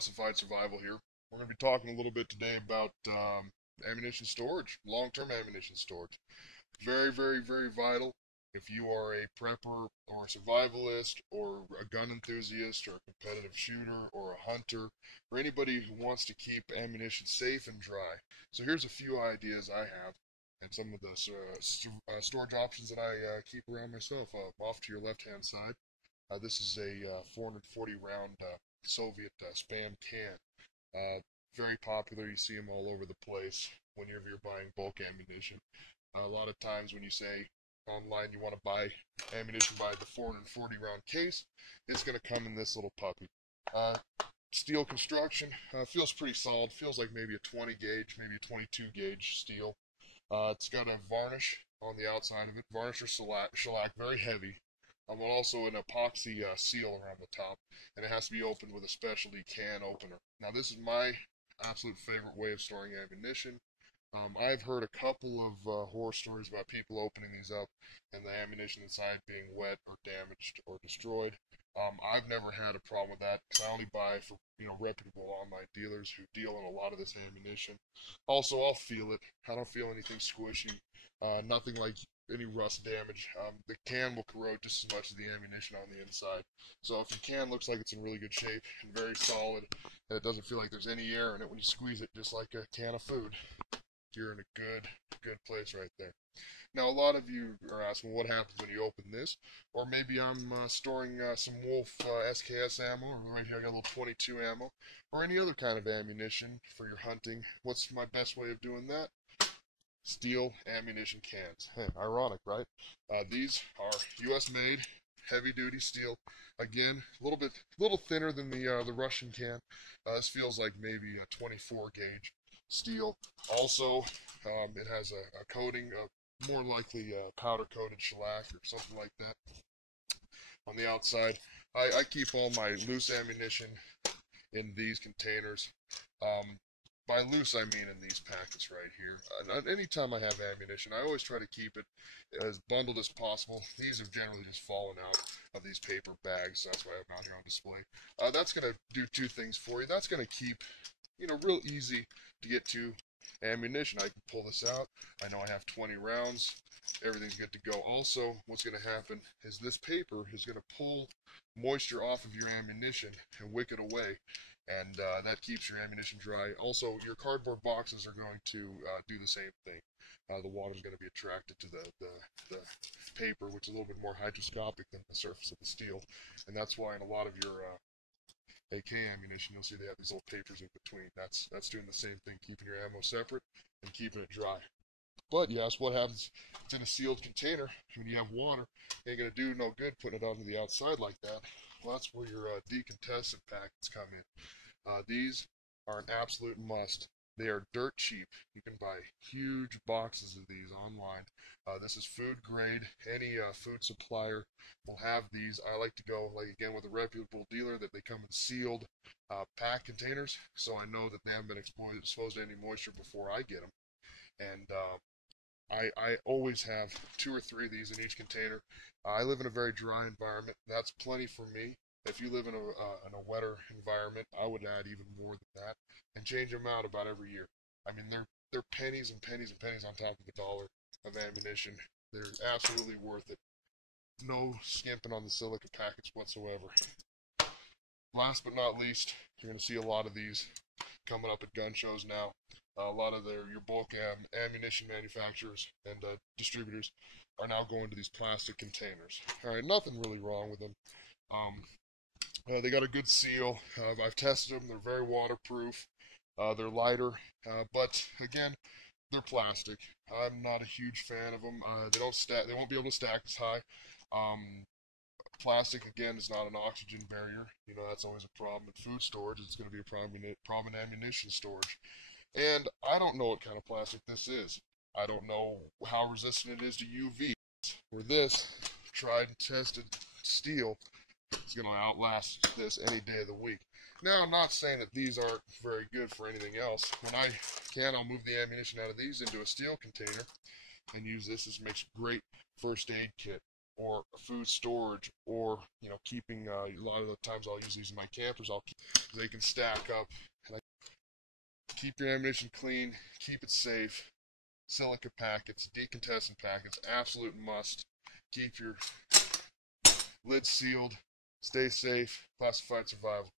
Classified Survival here. We're going to be talking a little bit today about ammunition storage, long-term ammunition storage. Very, very, very vital if you are a prepper or a survivalist or a gun enthusiast or a competitive shooter or a hunter or anybody who wants to keep ammunition safe and dry. So here's a few ideas I have and some of the storage options that I keep around myself. Off to your left-hand side, this is a 440 round Soviet spam can. Very popular. You see them all over the place whenever you're buying bulk ammunition. A lot of times when you say online you want to buy ammunition by the 440 round case, it's going to come in this little puppy. Steel construction, feels pretty solid. Feels like maybe a 20 gauge, maybe a 22 gauge steel. It's got a varnish on the outside of it. Varnish or shellac, very heavy. But also an epoxy seal around the top, and it has to be opened with a specialty can opener. Now this is my absolute favorite way of storing ammunition. I've heard a couple of horror stories about people opening these up and the ammunition inside being wet or damaged or destroyed. I've never had a problem with that because I only buy from reputable online dealers who deal in a lot of this ammunition. Also, I'll feel it. I don't feel anything squishy. Nothing like any rust damage. The can will corrode just as much as the ammunition on the inside. So if your can looks like it's in really good shape and very solid, and it doesn't feel like there's any air in it when you squeeze it, just like a can of food, you're in a good place right there. Now, a lot of you are asking what happens when you open this, or maybe I'm storing some Wolf SKS ammo, or right here I got a little 22 ammo, or any other kind of ammunition for your hunting. What's my best way of doing that? Steel ammunition cans. Ironic, right? These are U.S. made, heavy-duty steel. Again, a little thinner than the Russian can. This feels like maybe a 24 gauge steel. Also, it has a coating of more likely powder-coated shellac or something like that on the outside. I keep all my loose ammunition in these containers. By loose, I mean in these packets right here. Anytime I have ammunition, I always try to keep it as bundled as possible. These have generally just fallen out of these paper bags, so that's why I have them out here on display. That's going to do two things for you. That's going to keep, real easy to get to ammunition. I can pull this out. I know I have 20 rounds. Everything's good to go. Also, what's going to happen is this paper is going to pull moisture off of your ammunition and wick it away. And that keeps your ammunition dry. Also, your cardboard boxes are going to do the same thing. The water is going to be attracted to the paper, which is a little bit more hygroscopic than the surface of the steel. And that's why in a lot of your AK ammunition, you'll see they have these little papers in between. That's doing the same thing, keeping your ammo separate and keeping it dry. But yes, what happens? It's in a sealed container. When you have water, it ain't going to do no good putting it onto the outside like that. Well, that's where your Desiccant packets come in. These are an absolute must. They are dirt cheap. You can buy huge boxes of these online. This is food grade. Any food supplier will have these. I like to go, again, with a reputable dealer that they come in sealed pack containers, so I know that they haven't been exposed to any moisture before I get them. And I always have 2 or 3 of these in each container. I live in a very dry environment. That's plenty for me. If you live in a wetter environment, I would add even more than that and change them out about every year. I mean, they're pennies and pennies and pennies on top of a dollar of ammunition. They're absolutely worth it. No skimping on the silica packets whatsoever. Last but not least, you're going to see a lot of these coming up at gun shows now. A lot of your bulk ammunition manufacturers and distributors are now going to these plastic containers. All right, nothing really wrong with them. They got a good seal. I've tested them. They're very waterproof. They're lighter, but again, they're plastic. I'm not a huge fan of them. They don't stack. They won't be able to stack as high. Plastic again is not an oxygen barrier. That's always a problem in food storage. It's going to be a problem in ammunition storage. And I don't know what kind of plastic this is. I don't know how resistant it is to UV. Where this tried and tested steel is going to outlast this any day of the week. Now, I'm not saying that these aren't very good for anything else. When I can, I'll move the ammunition out of these into a steel container and use this as makes a great first aid kit. or food storage, or keeping. A lot of the times I'll use these in my campers. They can stack up. And keep your ammunition clean. Keep it safe. Silica packets, decontestant packets, absolute must. Keep your lid sealed. Stay safe. Classified survival.